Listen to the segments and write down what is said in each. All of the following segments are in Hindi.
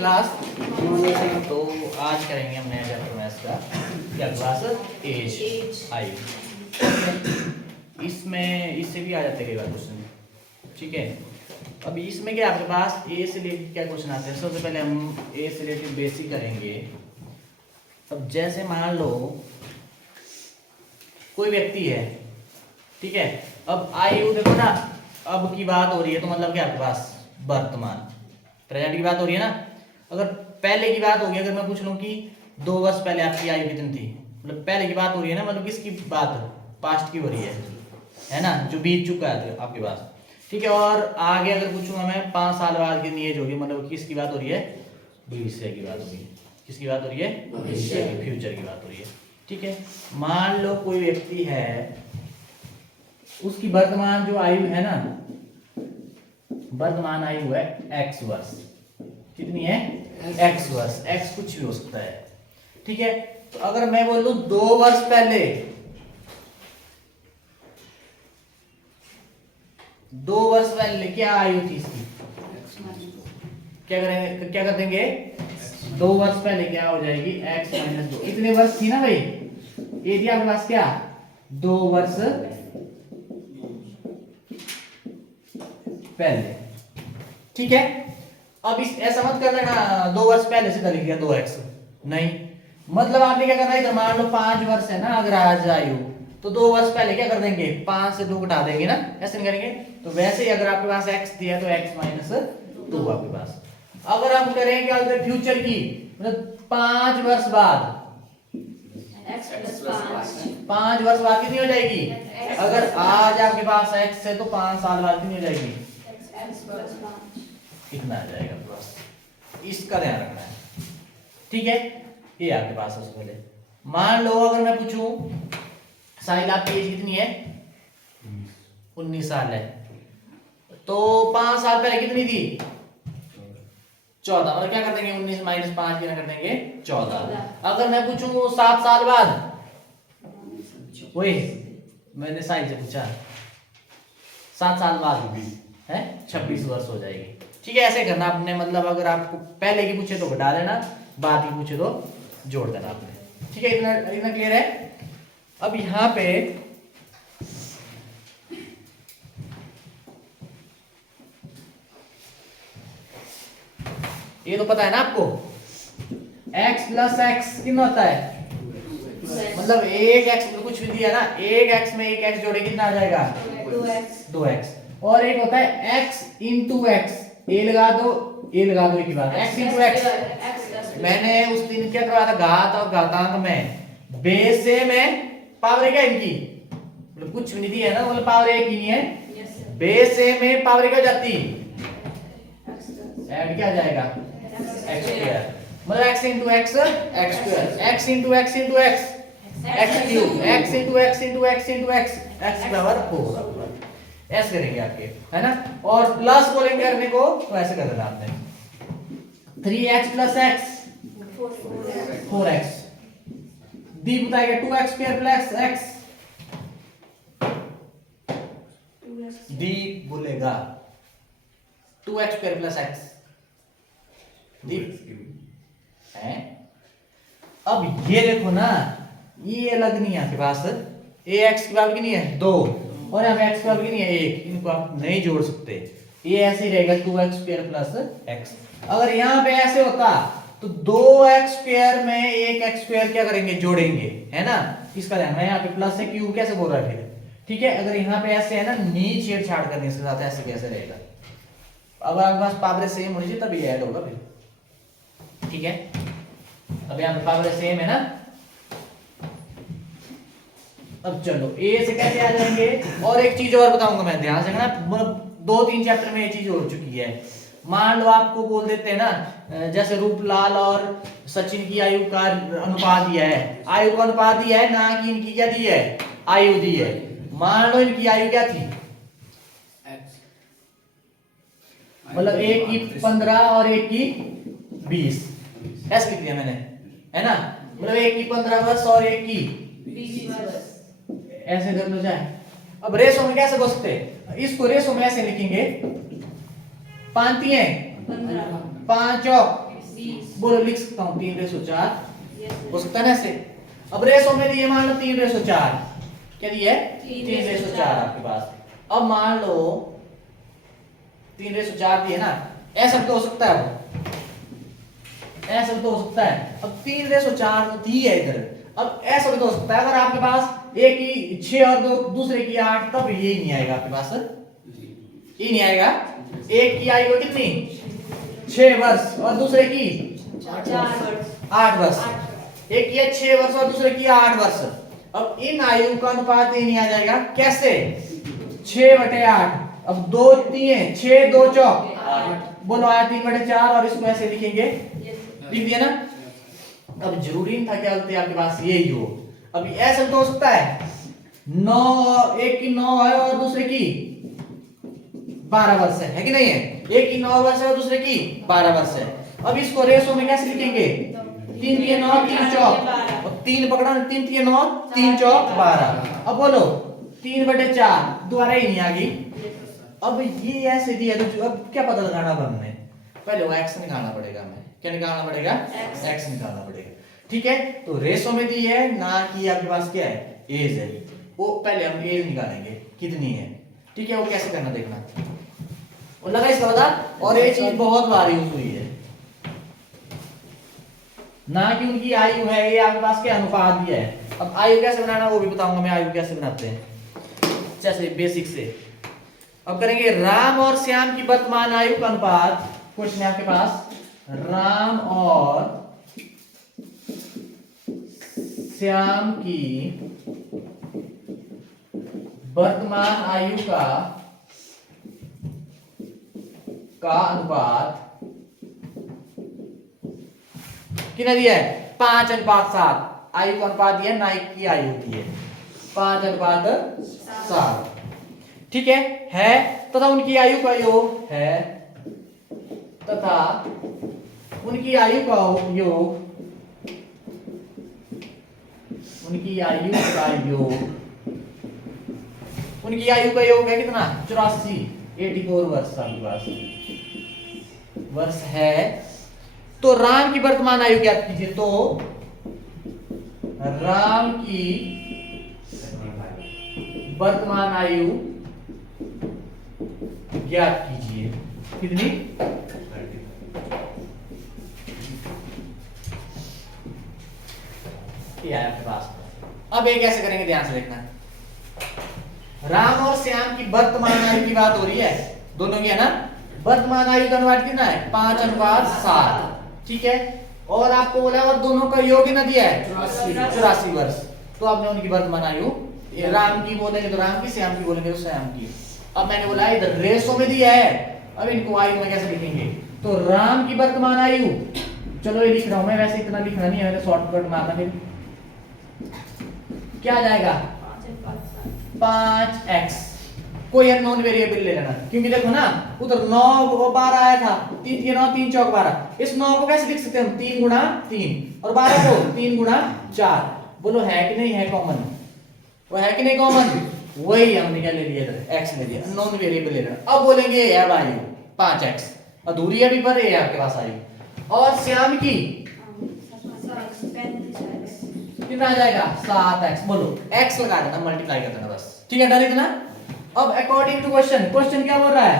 क्लास। तो आज करेंगे हम नया चैप्टर मैथ्स का, क्या क्लास, एज, आयु। इसमें इससे भी आ जाते हैं कई बार क्वेश्चन, ठीक है। अब इसमें क्या आपके पास ए से रिलेटेड क्या क्वेश्चन आते हैं। सबसे पहले हम ए से रिलेटेड बेसिक करेंगे। अब जैसे मान लो कोई व्यक्ति है, ठीक है। अब आयु देखो ना, अब की बात हो रही है तो मतलब क्या आपके पास वर्तमान प्रेजेंट की बात हो रही है ना। अगर पहले की बात होगी, अगर मैं पूछ लूं कि 2 वर्ष पहले आपकी आयु कितनी थी, मतलब पहले की बात हो रही है ना, मतलब किसकी बात, पास्ट की हो रही है ना, जो बीत चुका है आपके पास, ठीक है। और आगे अगर पूछूंगा मैं 5 साल बाद कितनी एज होगी, मतलब किसकी बात हो रही है, भविष्य की बात हो रही है। किसकी बात हो रही है, भविष्य की, फ्यूचर की बात हो रही है, ठीक है। मान लो कोई व्यक्ति है, उसकी वर्तमान जो आयु है ना, वर्तमान आयु है x वर्ष। कितनी है, x वर्ष। x कुछ भी हो सकता है, ठीक है। तो अगर मैं बोल दूं 2 वर्ष पहले, 2 वर्ष पहले क्या आयु थी इसकी, क्या करेंगे, क्या कर देंगे, 2 वर्ष पहले क्या हो जाएगी, x - 2। इतने वर्ष थी ना भाई, ये थी आपके पास क्या, 2 वर्ष पहले, ठीक है। अब इस ऐसा मत करना ना 2 वर्ष पहले से लिख दिया 2x, नहीं। मतलब आपने क्या करना है, मान लो 5 वर्ष है ना अगर आज आयु, तो 2 वर्ष पहले क्या कर देंगे, 5 से 2 घटा देंगे ना, ऐसे नहीं करेंगे। तो वैसे ही अगर आपके पास x दिया है तो x - 2 आपके पास। अगर हम करें क्या बोलते हैं फ्यूचर की, मतलब 5 वर्ष बाद, 5 वर्ष बाद कितनी हो जाएगी, अगर आज आपके पास x है तो 5 साल बाद कितनी हो जाएगी, कितना आ जाएगा बस, इसका ध्यान रखना है, ठीक है। ये आपके पास है। सबसे पहले मान लो अगर मैं पूछूं साहिल आपकी एज कितनी है, 19 साल है, तो 5 साल पहले कितनी थी, 14। मतलब क्या कर देंगे, 19 - 5 कितना कर देंगे, 14। अगर मैं पूछूं 7 साल बाद, वही मैंने साहिल से पूछा, 7 साल बाद भी है 26 वर्ष हो जाएगी, ठीक है। ऐसे करना आपने, मतलब अगर आपको पहले की पूछे तो घटा देना, बाद की पूछे तो जोड़ देना आपने, ठीक है। इतना इतना क्लियर है। अब यहां पे ये तो पता है ना आपको, x + x कितना होता है, मतलब एक x कुछ भी दिया ना, एक x में एक x जोड़े कितना आ जाएगा, 2x। और एक होता है x * x, a लगा दो, a लगा दो, एक ही बात, x * x। मैंने उस दिन क्या करवाया था, घात और घातांक में बेस सेम है, पावर क्या इनकी, मतलब कुछ भी नहीं दिया है ना, मतलब पावर एक ही नहीं है, बेस सेम है, पावर क्या जाती, ऐड क्या जाएगा, x², मतलब x * x, x², x * x * x, x³ x * x * x * x, x बराबर 4। ऐसे करेंगे आपके, है ना। और प्लस बोलेंगे करने को तो ऐसे कर देना आपने, 3x + x 4x, डी बताएगा 2x² + x, डी बोलेगा 2x² + x, डी है। अब ये देखो ना, ये अलग नहीं है आपके पास, ax की वैल्यू कितनी है 2, और यहाँ पे x की वैल्यू कितनी है 1, इनको आप नहीं जोड़ सकते, ये ऐसे ही रहेगा 2x² + x। अगर यहाँ पे ऐसे होता तो 2x² में 1x² क्या करेंगे, जोड़ेंगे, है ना। इसका ध्यान है, यहाँ पे प्लस है, क्यूब कैसे बोल रहा है फिर, ठीक है। अगर यहाँ पे ऐसे है ना, नी छेड़छाड़ करनी इसके साथ, ऐसे कैसे रहेगा। अगर आपके पास पावर सेम होनी चाहिए तभी ऐड होगा फिर, ठीक है। अब यहाँ पे पावर सेम है ना। अब चलो ए से कैसे आ जाएंगे, और एक चीज और बताऊंगा मैं, ध्यान से ना, 2-3 चैप्टर में ये चीज हो चुकी है। मान लो आपको बोल देते हैं ना, जैसे रूपलाल और सचिन की आयु का अनुपात दिया है, आयु का अनुपात दिया है ना, कि इनकी क्या दी है, आयु दी है। मान लो इनकी आयु क्या थी, मतलब एक की 15 और एक की 20, ऐसे लिख दिया मैंने, है ना। मतलब एक की 15 वर्ष और एक की 20 वर्ष, ऐसे कर लो जाए। अब रेशो में कैसे बोल सकते हैं, इसको रेशो में ऐसे लिखेंगे, 5 × 3 = 5 × बोलो लिख सकता हूँ 3/4 हो सकता है ना ऐसे। अब रेशो में दिए मान लो 3/4, क्या दिया है 3/4 आपके पास। अब मान लो 3/4 दिए ना, ऐसा भी तो हो सकता है, ऐसा भी तो हो सकता है। अब 3/4 तो दी है इधर, अब ऐसा भी तो हो सकता है अगर आपके पास एक की 6 और दूसरे की 8, तब ये नहीं आएगा आपके पास, ये नहीं आएगा। एक की आयु कितनी 6 वर्ष और दूसरे की 8 वर्ष, एक की है 6 वर्ष और दूसरे की 8 वर्ष। अब इन आयु का अनुपात ये नहीं आ जाएगा, कैसे 6/8। अब 2 3 6 2 चौक 8, बोलो आया 3/4 और इसको ऐसे लिखेंगे, लिख दिया ना। अब जरूरी नहीं था क्या बोलते आपके पास यही हो। अब ऐसा तो हो सकता है 9, एक की 9 है और दूसरे की 12 वर्ष है कि नहीं है, एक की 9 वर्ष है और दूसरे की 12 वर्ष है। अब इसको रेशो में कैसे लिखेंगे, 3 3 9 3 चौक, और 3 पकड़ा 3 3 9 3 चौक 12। अब बोलो 3/4, दोबारा ही नहीं आ गई। अब ये ऐसे दिया तो अब क्या पता लगाना हमने, पहले वो x निकालना पड़ेगा, हमें क्या निकालना पड़ेगा, x निकालना पड़ेगा। ठीक है, तो रेशो में दी है ना कि आपके पास क्या है एज है, वो पहले हम एज निकालेंगे कितनी है। ठीक है, वो कैसे करना देखना, वो लगा इसका पता। और ये चीज बहुत बार यूज हुई है ना कि उनकी आयु है, ये आपके पास क्या अनुपात दिया है। अब आयु कैसे बनाना वो भी बताऊंगा मैं, आयु कैसे बनाते हैं जैसे बेसिक से। अब करेंगे राम और श्याम की वर्तमान आयु का अनुपात। क्वेश्चन है आपके पास, राम और श्याम की वर्तमान आयु का अनुपात कितना दिया है 5:7। आयु का अनुपात दिया है, नाइक की आयु होती है 5:7। ठीक है तथा उनकी आयु का योग है, तथा उनकी आयु का योग, उनकी आयु का योग, उनकी आयु का योग है कितना 84 वर्ष आपके पास वर्ष है। तो राम की वर्तमान आयु ज्ञात कीजिए। तो राम की वर्तमान आयु ज्ञात कीजिए, कितनी ये है आपके पास। अब ये कैसे करेंगे ध्यान से देखना, राम और श्याम की वर्तमान आयु की बात हो रही है, दोनों की है ना। वर्तमान आयु का अनुपात कितना है 5:7। ठीक है, और आपको बोला और दोनों का योग कितना दिया है 84 वर्ष। तो आपने उनकी वर्तमान आयु, राम की बोलेंगे तो राम की, श्याम की बोलेंगे तो श्याम की। अब मैंने बोला इधर रेशो में दिया है, अब इनको आयु में कैसे लिखेंगे। तो राम की वर्तमान आयु, चलो ये लिख रहा हूं मैं, वैसे इतना लिखना नहीं है, शॉर्टकट मारना। फिर क्या आ जाएगा 5x, कोई अननोन वेरिएबल ले लेना, क्योंकि देखो ना उधर 9 और 12 आया था, 3 3 9 3 चौक 12। इस 9 को कैसे लिख सकते हैं हम 3 गुणा 3, और 12 को 3 गुणा 4। बोलो है कि नहीं है कॉमन, वो है कि नहीं कॉमन, वही हमने क्या ले लिया इधर x ले लिया, अननोन वेरिएबल ले लेना। अब बोलेंगे अब आयु 5x, अधूरी अभी पर है आपके पास आयु। और श्याम की कितना आ जाएगा 7x। बोलो x लगा देना, मल्टीप्लाई कर देना बस, ठीक है डन इतना। अब अकॉर्डिंग टू क्वेश्चन, क्वेश्चन क्या बोल रहा है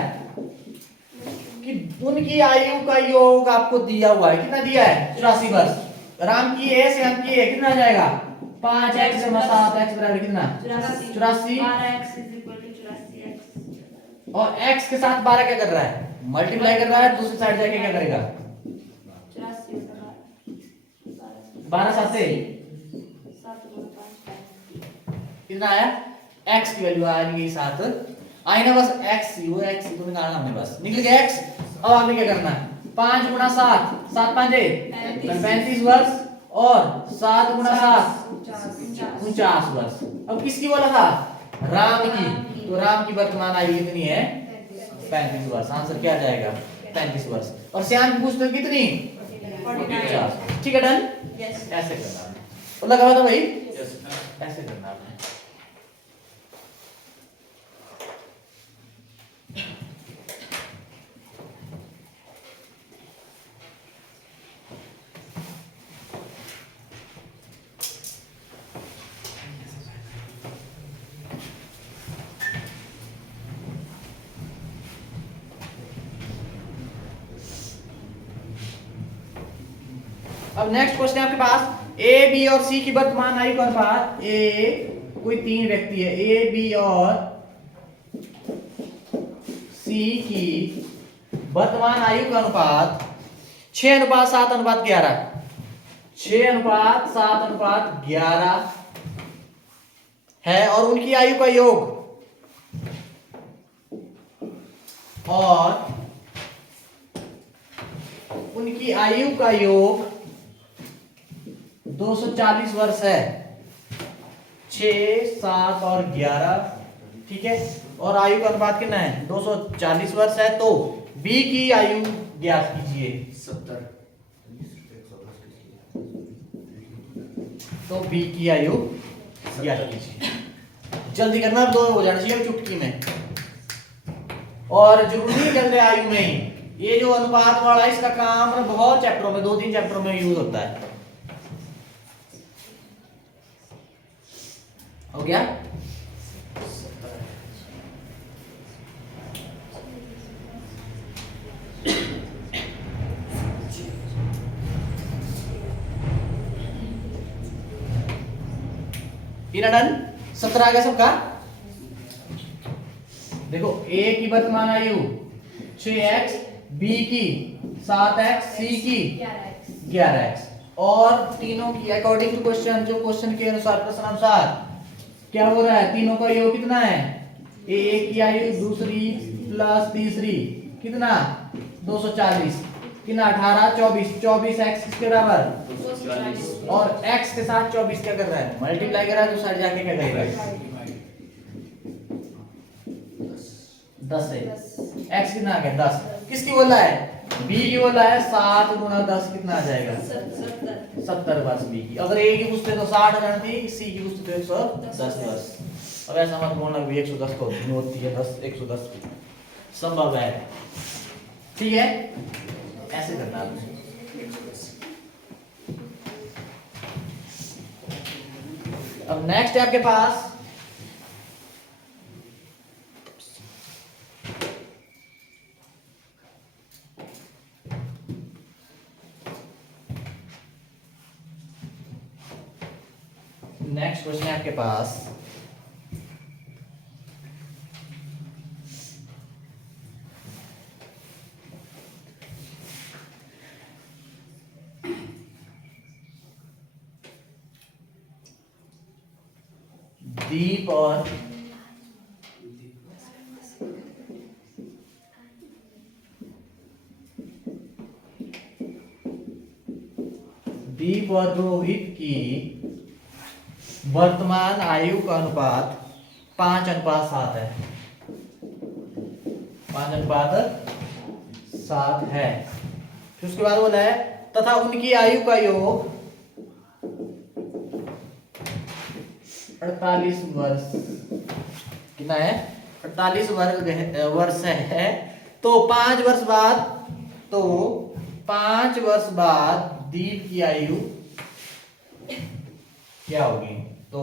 कि उनकी आयु का योग आपको दिया हुआ है, कितना दिया है 84 वर्ष। राम की है श्याम की है, कितना आ जाएगा 5x 7x बराबर कितना 84। और x के साथ 12 क्या कर रहा है मल्टीप्लाई कर रहा है, दूसरी साइड जाके क्या करेगा 12 साथे कितना आया, x की वैल्यू आएगी 7 आई ना, बस x वो x को निकालना हमने, बस निकल गया x। अब आपने क्या करना है 5 गुणा 7, 7 5 35 वर्ष, और 7 गुणा 7 49 वर्ष। अब किसकी बोला था राम की, तो राम की वर्तमान आयु कितनी है 35 वर्ष। आंसर क्या आ जाएगा 35 वर्ष। और श्याम की पूछते कितनी 50। ठीक है डन, ऐसे करना आपने, लगा हुआ था भाई, ऐसे करना आपने। अब नेक्स्ट क्वेश्चन है आपके पास, ए बी और सी की वर्तमान आयु का अनुपात, कोई 3 व्यक्ति है, ए बी और सी की वर्तमान आयु का अनुपात 6:7:11, 6:7:11 है, और उनकी आयु का योग, और उनकी आयु का योग 240 वर्ष है। 6, 7 और 11, ठीक है, और आयु का अनुपात कितना है, 240 वर्ष है। तो बी की आयु ज्ञात कीजिए। 70। तो बी की आयु ज्ञात कीजिए। जल्दी करना, अब 2 हो जाना चाहिए चुटकी में, और जरूरी है जल्दी आयु में ही। ये जो अनुपात वाला है, इसका काम ना बहुत चैप्टरों में, 2-3 चैप्टरों में यूज होता है। हो गया? डन। 17 आ गया सबका। देखो, ए की वर्तमान आयु 6x, बी की 7x, सी की 11x, और तीनों की अकॉर्डिंग टू क्वेश्चन, जो क्वेश्चन के अनुसार, प्रश्न अनुसार क्या हो रहा है, तीनों का योग कितना है, ए की आयु दूसरी प्लस तीसरी कितना 240, कितना 18, 24, 24x किसके बराबर, और x के साथ 24 क्या कर रहा है, मल्टीप्लाई कर रहा है, तो साइड जाके क्या करेगा, 10 है। x कितना आ गया, 10। किसकी बोला है, b की बोला है। 7 गुना 10 कितना आ जाएगा, 70 वर्ष बी की। अगर a की पूछते तो 60 आ जाती, c की पूछते तो 110 वर्ष। अब ऐसा मत बोलना भी 110 को होती है 10, 110 संभव है, ठीक है, ऐसे करना आपने। अब नेक्स्ट है आपके पास नेक्स्ट क्वेश्चन है आपके पास, दीप और रोहित की वर्तमान आयु का अनुपात 5:7 है, 5:7 है। फिर उसके बाद बोला है तथा उनकी आयु का योग 48 वर्ष, कितना है, 48 वर्ष है। तो 5 वर्ष बाद दीप की आयु क्या होगी, तो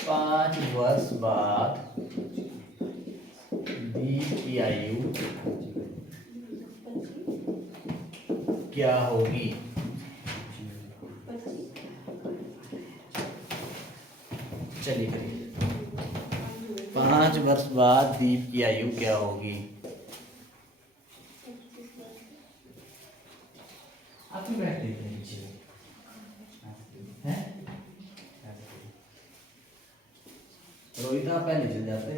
5 वर्ष बाद दीप की आयु क्या होगी, चलिए करिए। 5 वर्ष बाद दीप की आयु क्या होगी, आप ही बैठ देते हैं नीचे, हैं रोहित आप पहले चल जाते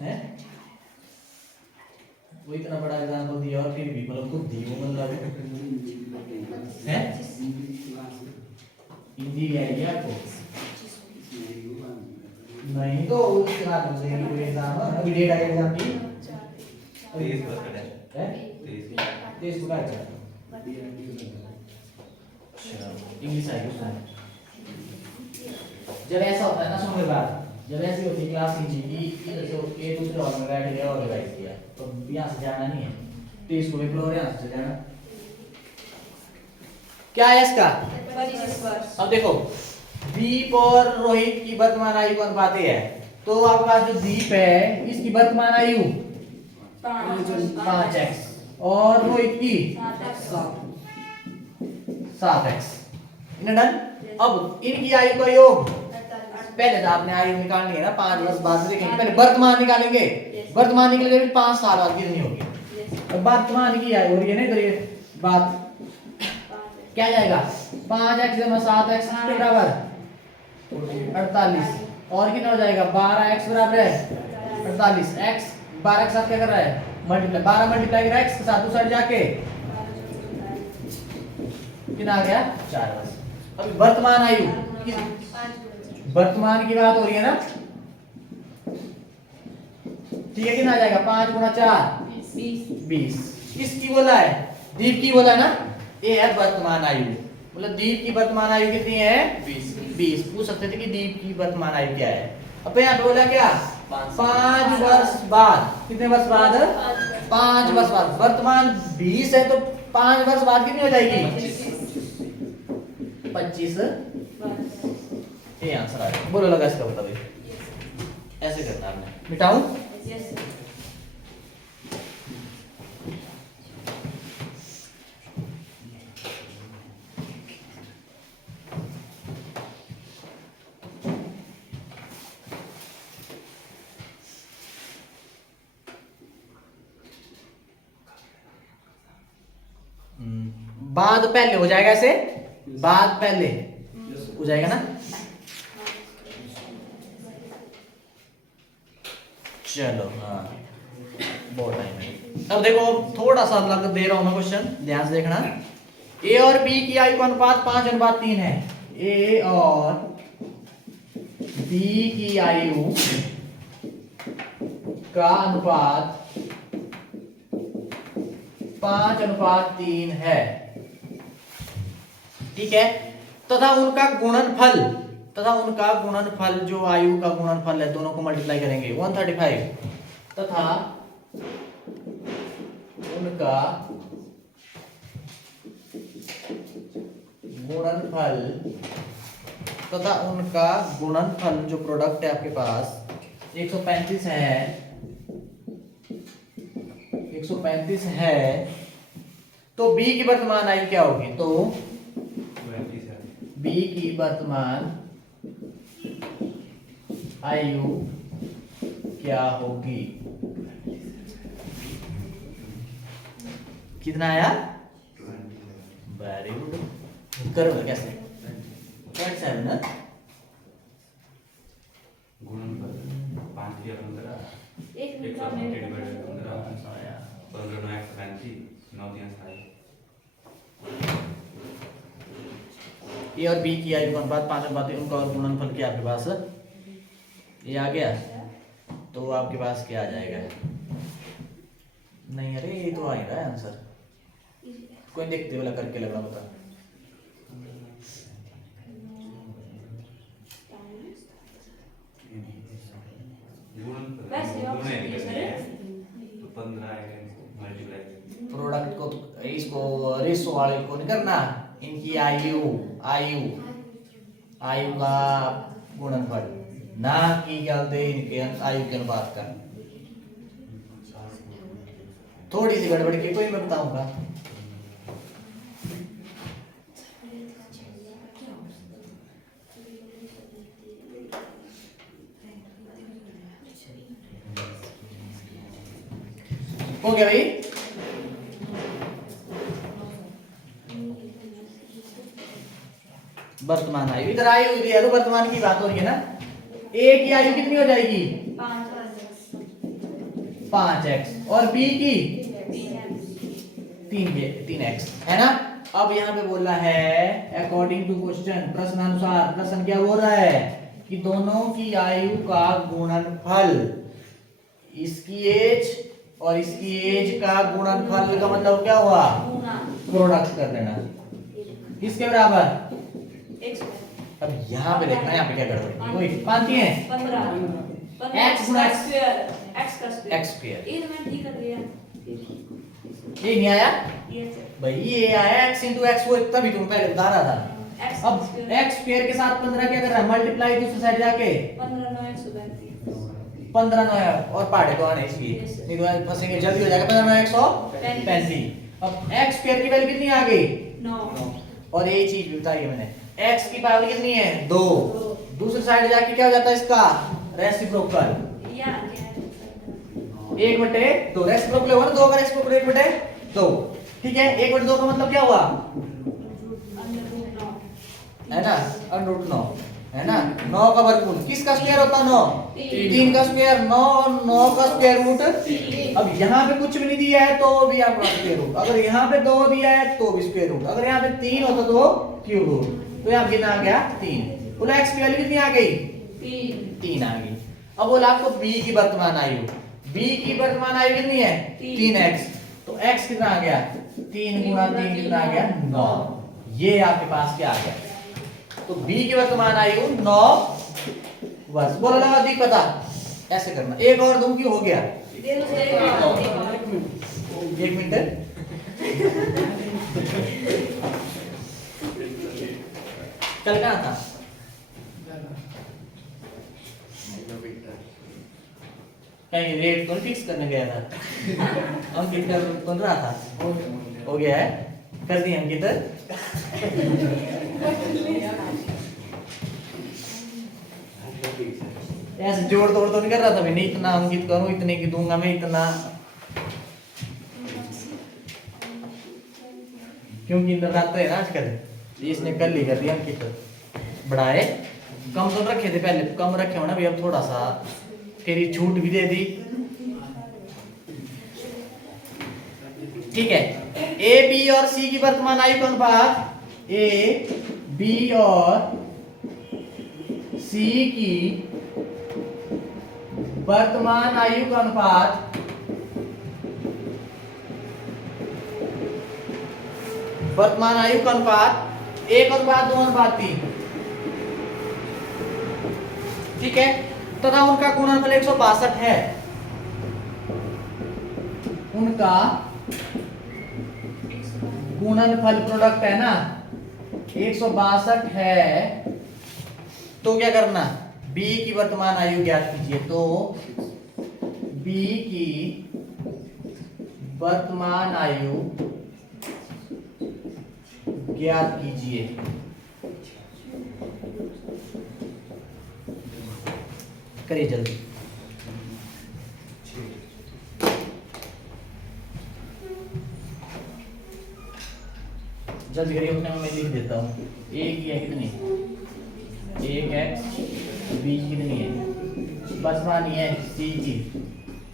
हैं, वो इतना बड़ा एग्जाम्पल दिया और फिर भी मतलब खुद दी वो मतलब है, हिंदी आएगी आपको नहीं, तो उसके बाद में कोई एग्जाम अभी डेट आएगा एग्जाम की 23 को है, 23 को है। इंग्लिश आएगी उसमें। जब ऐसा होता है ना, सुनो मेरी बात, जब ऐसी होती है क्लास नीचे की इधर से एक दूसरे हॉल में बैठ गया ऑर्गेनाइज किया, तो यहाँ से जाना नहीं है, 23 को भी फ्लोर यहाँ से जाना। क्या है इसका, 25 वर्ष। अब देखो, दीप और रोहित की वर्तमान आयु का अनुपात है, तो आपके पास जो दीप है इसकी वर्तमान आयु 5x और रोहित की 7x इन्हें डन। अब इनकी आयु का योग, पहले तो आपने आयु निकालनी है ना, 5 वर्ष बाद में देखेंगे, पहले वर्तमान निकालेंगे, वर्तमान निकलेगा फिर 5 साल बाद कितनी होगी। अब वर्तमान की आयु हो रही है ना इधर, ये बात क्या जाएगा, 5x जमा 7x के बराबर 48, और कितना हो जाएगा 12x बराबर है 48, x 12 के साथ क्या कर रहा है मल्टीप्लाई, 12 मल्टीप्लाई कर x के साथ उस साइड जाके कितना आ गया 4 वर्ष। अभी वर्तमान आयु, वर्तमान की बात हो रही है ना, ठीक है, कितना आ जाएगा 5 गुना 4 20। किसकी बोला है, दीप की बोला है ना, ये है वर्तमान आयु, मतलब दीप की वर्तमान आयु कितनी है 20। पूछ सकते थे कि दीप की वर्तमान आयु क्या है। अब यहाँ पे बोला क्या 5 वर्ष बाद, कितने वर्ष बाद 5 वर्ष बाद, वर्तमान 20 है तो 5 वर्ष बाद कितनी हो जाएगी 25। ये आंसर आ गया। बोलो लगा इसका उत्तर, ऐसे करना आपने, मिटाऊं बाद पहले हो जाएगा, ऐसे बाद पहले हो जाएगा ना। चलो हाँ बहुत टाइम है। अब देखो थोड़ा सा अलग दे रहा हूं मैं क्वेश्चन, ध्यान से देखना। ए और बी की आयु का अनुपात 5:3 है। ए और बी की आयु का अनुपात 5:3 है, ठीक है, तथा उनका गुणनफल जो आयु का गुणनफल है, दोनों को मल्टीप्लाई करेंगे 135, तथा उनका गुणनफल जो प्रोडक्ट है आपके पास 135 है, तो बी की वर्तमान आयु क्या होगी, तो बी की वर्तमान आयु क्या होगी, कितना आया, वेरी गुड, करोगे कैसे 27 ना, गुणनफल 5 के 15 ए और बी की आयु का अनुपात 5:3, उनका और गुणनफल क्या आपके पास ये आ गया, तो आपके पास क्या आ जाएगा, नहीं अरे ये तो आएगा आंसर, कोई देखते वाला करके लगा बता, प्रोडक्ट को इसको रेशो वाले को नहीं करना, इनकी आयु का गुणनफल, ना कि क्या बोलते हैं इनके आयु के अनुपात का। थोड़ी सी गड़बड़ की कोई मैं बताऊंगा, हो गया भाई। वर्तमान आयु, इधर आयु इधर है तो वर्तमान की बात हो रही है ना। ए की आयु कितनी हो जाएगी 5x और बी की 3x है ना। अब यहाँ पे बोला है अकॉर्डिंग टू क्वेश्चन, प्रश्नानुसार, प्रश्न क्या बोल रहा है कि दोनों की आयु का गुणनफल, इसकी एज और इसकी एज का गुणनफल का मतलब क्या हुआ, प्रोडक्ट कर देना, किसके बराबर, अब यहाँ पे देखना, यहाँ पे क्या गड़बड़ वही पांच है 15 x गुना x स्क्वायर, ये नहीं आया भाई, ये आया x into x, वो तभी तुम पहले बता रहा था। अब x स्क्वायर के साथ 15 क्या कर रहा है, मल्टीप्लाई दूसरी साइड जाके 15 9 और पाड़े तो आने चाहिए, नहीं तो फंसेंगे, जल्दी हो जाएगा 15 9 135। अब x स्क्वायर की वैल्यू कितनी आ गई 9, और ये चीज भी बताई है मैंने। x की पावर कितनी है 2, दूसरी साइड जाके क्या हो जाता है इसका रेसिप्रोकल 1/2 रेसिप्रोकल होगा ना 2 का रेसिप्रोकल 1/2 ठीक है 1/2 का मतलब क्या हुआ है ना √9 है ना 9 का वर्गमूल किसका स्क्वायर होता है 9 3 का स्क्वायर 9 का स्क्वायर रूट अब यहाँ पे कुछ भी नहीं दिया है तो भी आपका स्क्वायर रूट अगर यहाँ पे 2 दिया है तो भी स्क्वायर रूट अगर यहाँ पे 3 होता तो क्यूब रूट तो यहाँ कितना आ गया 3 बोला x की वैल्यू कितनी आ गई 3 आ गई। अब बोला आपको b की वर्तमान आयु b की वर्तमान आयु कितनी है 3x तो x कितना आ गया 3 गुणा 3 कितना आ गया 9 ये आपके पास क्या आ गया तो b की वर्तमान आयु 9 वर्ष बोला लगा अधिक पता ऐसे करना एक और दूं की हो गया 1 मिनट कल कहाँ था कहीं रेट तो फिक्स करने गया था अंकित का बन रहा था हो गया है कर दिए अंकित ऐसे जोड़ तोड़ तो नहीं कर रहा था नहीं इतना अंकित करूं इतने की दूंगा मैं इतना क्योंकि नवरात्र है ना आजकल इसने कल ही कर दिया अंकित बढ़ाए कम तो रखे थे पहले कम रखे हो ना भी अब थोड़ा सा तेरी छूट भी दे दी ठीक है ए बी और सी की वर्तमान आयु का अनुपात ए बी और सी की वर्तमान आयु का अनुपात वर्तमान आयु का अनुपात 1:2:3 ठीक है तथा उनका गुणनफल 162 है उनका गुणनफल प्रोडक्ट है ना 162 है तो क्या करना b की वर्तमान आयु ज्ञात कीजिए तो b की वर्तमान आयु ज्ञात कीजिए करिए जल्दी जल्दी करिए उतने में मैं लिख देता हूँ a की है कितनी 1x b की कितनी है वर्तमान ये है c की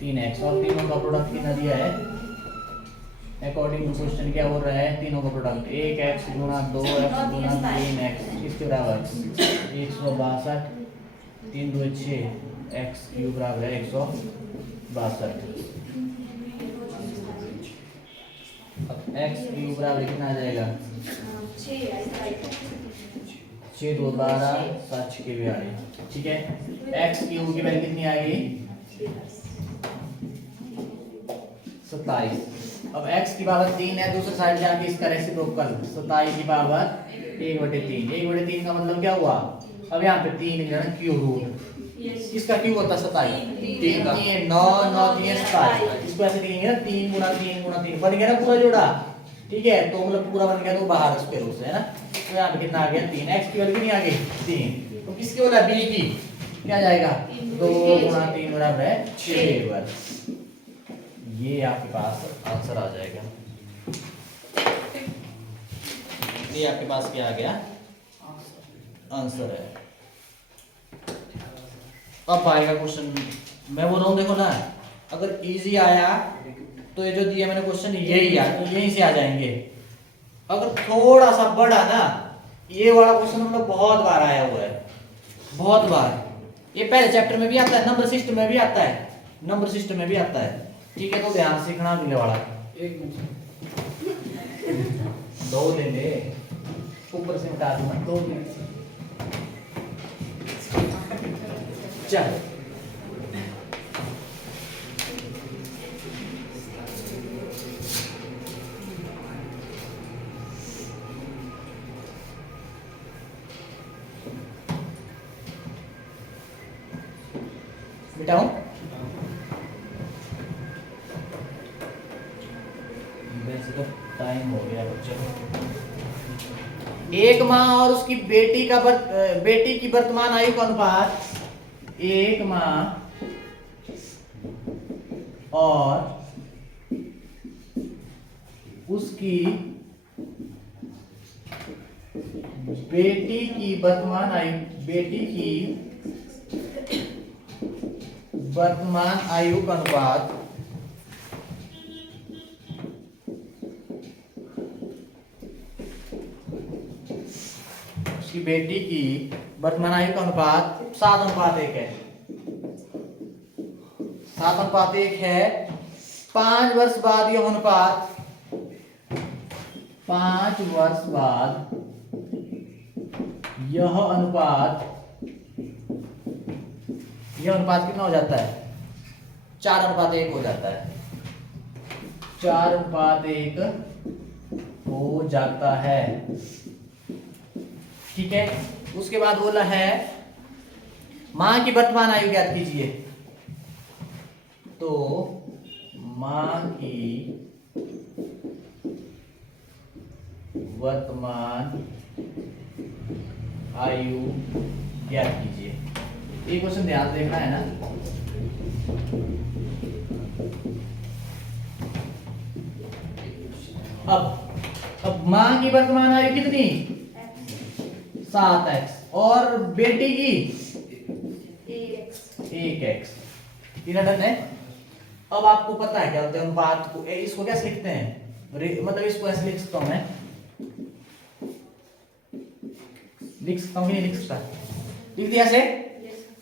3x और तीनों का प्रोडक्ट कितना दिया है अकॉर्डिंग टू क्वेश्चन क्या हो रहा है तीनों का प्रोडक्ट 1x गुणा 2x गुणा 3x किसके बराबर 162 3 2 6 x क्यूब बराबर है 162 अब x क्यूब बराबर कितना आ जाएगा 6 2 12 7 6 के भी आ रही ठीक है x क्यूब की वैल्यू कितनी आएगी 27 अब x की पावर 3 है दूसरी साइड जाके इसका रेसिप्रोकल 27 की पावर 1/3 1/3 का मतलब क्या हुआ अब यहाँ पे 3 है ना क्यूब रूट किसका क्यूब होता है 27 3 का 9 9 3 27 इसको ऐसे लिखेंगे ना 3 गुणा 3 गुणा 3 बन गया ना पूरा जोड़ा ठीक है तो मतलब पूरा बन गया तो बाहर स्क्वायर रूट से है ना तो यहाँ पे कितना आ गया 3 x की वैल्यू कितनी आ गई 3 तो किसकी बोला b की क्या जाएगा 2 गुणा 3 बराबर है 6 वर्ग ये आपके पास आंसर आ जाएगा ये आपके पास क्या आ गया आंसर है। अब आएगा क्वेश्चन मैं बोल रहा हूँ देखो ना अगर इजी आया तो ये जो दिया मैंने क्वेश्चन यही आ तो यहीं से आ जाएंगे अगर थोड़ा सा बड़ा ना ये वाला क्वेश्चन हम लोग बहुत बार आया हुआ है बहुत बार ये पहले चैप्टर में भी आता है नंबर सिस्टम में भी आता है नंबर सिस्टम में भी आता है ठीक है तो ध्यान सीखना अगले वाला 2 ले ले ऊपर से हटा दूंगा 2 मिनट चल मिटाऊं वैसे तो टाइम हो गया बच्चों एक माँ और उसकी बेटी की वर्तमान आयु का अनुपात एक माँ और उसकी बेटी की वर्तमान आयु का अनुपात उसकी बेटी की वर्तमान आयु का अनुपात 7:1 है। 7:1 है। 5 वर्ष बाद यह अनुपात 5 वर्ष बाद यह अनुपात कितना हो जाता है? 4:1 हो जाता है। 4:1 हो जाता है। ठीक है। उसके बाद बोला है मां की वर्तमान आयु ज्ञात कीजिए। तो मां की वर्तमान आयु ज्ञात कीजिए। ये क्वेश्चन ध्यान से देखना है ना। अब मां की वर्तमान आयु कितनी? 7x और बेटी की 1x। तीन डन है। अब आपको पता है क्या होता है अनुपात को? इसको कैसे लिखते हैं? मतलब इसको ऐसे लिख सकता हूं मैं, लिख सकता हूं कि नहीं लिख सकता? लिख दिया ऐसे।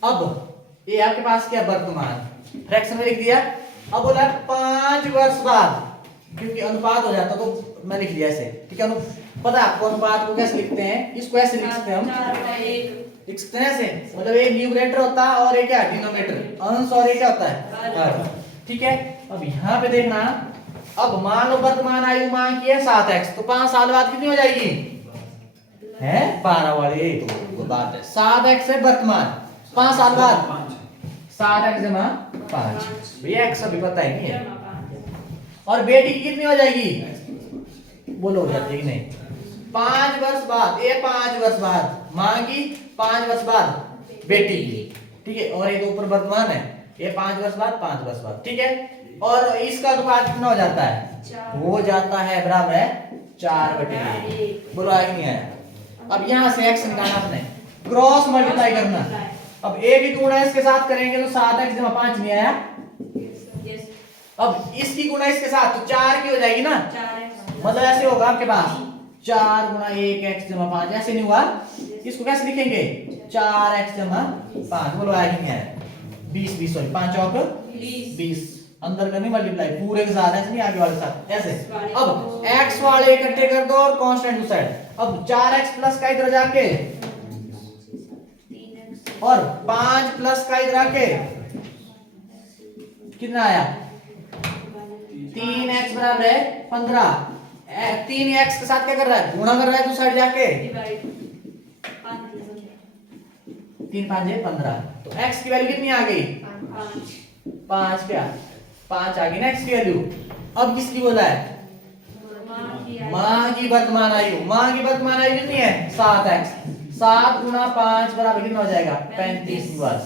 अब ये आपके पास क्या वर्तमान फ्रैक्शन में लिख दिया। अब बोला 5 वर्ष बाद, क्योंकि अनुपात हो जाता तो मैं लिख दिया ऐसे। ठीक है। पता है आपको अनुपात को कैसे लिखते हैं? इसको ऐसे लिख सकते हैं हम, लिख सकते हैं ऐसे। मतलब एक न्यूमरेटर होता है और एक क्या डिनोमिनेटर, अंश, और एक क्या होता है हर। ठीक है। अब यहाँ पे देखना, अब मान लो वर्तमान आयु मां की है 7x, तो 5 साल बाद कितनी हो जाएगी? है 12 वाली तो बात है। 7x है वर्तमान, 5 साल बाद 7x जमा 5, भैया x अभी पता ही नहीं है। और बेटी की कितनी हो जाएगी? बोलो हो जाती है कि नहीं? 5 वर्ष बाद, ये 5 वर्ष बाद मां की, 5 वर्ष बाद बेटी की। ठीक है। और ये तो ऊपर वर्तमान है, ये 5 वर्ष बाद 5 वर्ष बाद। ठीक है। और इसका अनुपात कितना हो जाता है? हो जाता है बराबर है 4/1। बोलो आया कि नहीं आया? अब यहां से x निकालना आपने, क्रॉस मल्टीप्लाई करना। अब a की गुणा इसके साथ करेंगे तो 7x जमा 5 नहीं आया। अब इसकी गुणा इसके साथ तो 4 की हो जाएगी ना। मतलब ऐसे होगा आपके पास 4 गुणा 1x जमा 5, ऐसे नहीं हुआ। इसको कैसे लिखेंगे? 4x जमा 5। बोलो आया कि नहीं आया? 20 सॉरी 5 चौक 20, अंदर करनी मल्टीप्लाई पूरे के साथ, ऐसे नहीं आगे वाले साथ, ऐसे। अब x वाले इकट्ठे कर दो और कांस्टेंट उस साइड। अब 4x प्लस का इधर जाके और 5 प्लस का इधर आके कितना आया? 3x बराबर है 15। 3x के साथ क्या कर रहा है? गुणा कर रहा है, तो साइड जाके 3 5 है 15। तो x की वैल्यू कितनी आ गई? 5। क्या 5 आ गई ना x की वैल्यू। अब किसकी बोला है? मां की वर्तमान आयु। मां की वर्तमान आयु कितनी है? 7x। 7 गुणा 5 बराबर कितना हो जाएगा? 35 वर्ष।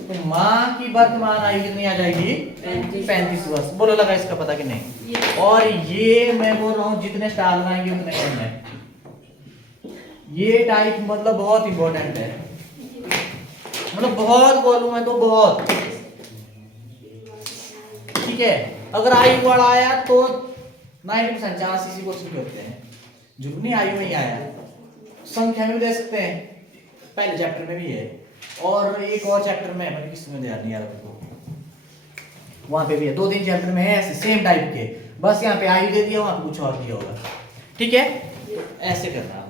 तो मां की वर्तमान आयु कितनी आ जाएगी? 35 वर्ष। बोलो लगा इसका पता कि नहीं? और ये मैं बोल रहा हूं जितने स्टार लगाएंगे उतने कम है। ये टाइप मतलब बहुत इंपॉर्टेंट है, मतलब बहुत बोलूं मैं तो बहुत। ठीक है। अगर आयु वाला आया तो 90% चांस इसी क्वेश्चन के होते हैं। जुगनी आयु में ही आया, संख्या में भी दे सकते हैं, पहले चैप्टर में भी है और एक और चैप्टर में है, मतलब किसमें ध्यान नहीं आ रहा तो वहां पे भी है। 2-3 चैप्टर में है ऐसे सेम टाइप के, बस यहाँ पे आयु दे दिया, वहां पे कुछ और दिया होगा। ठीक है। ऐसे करना।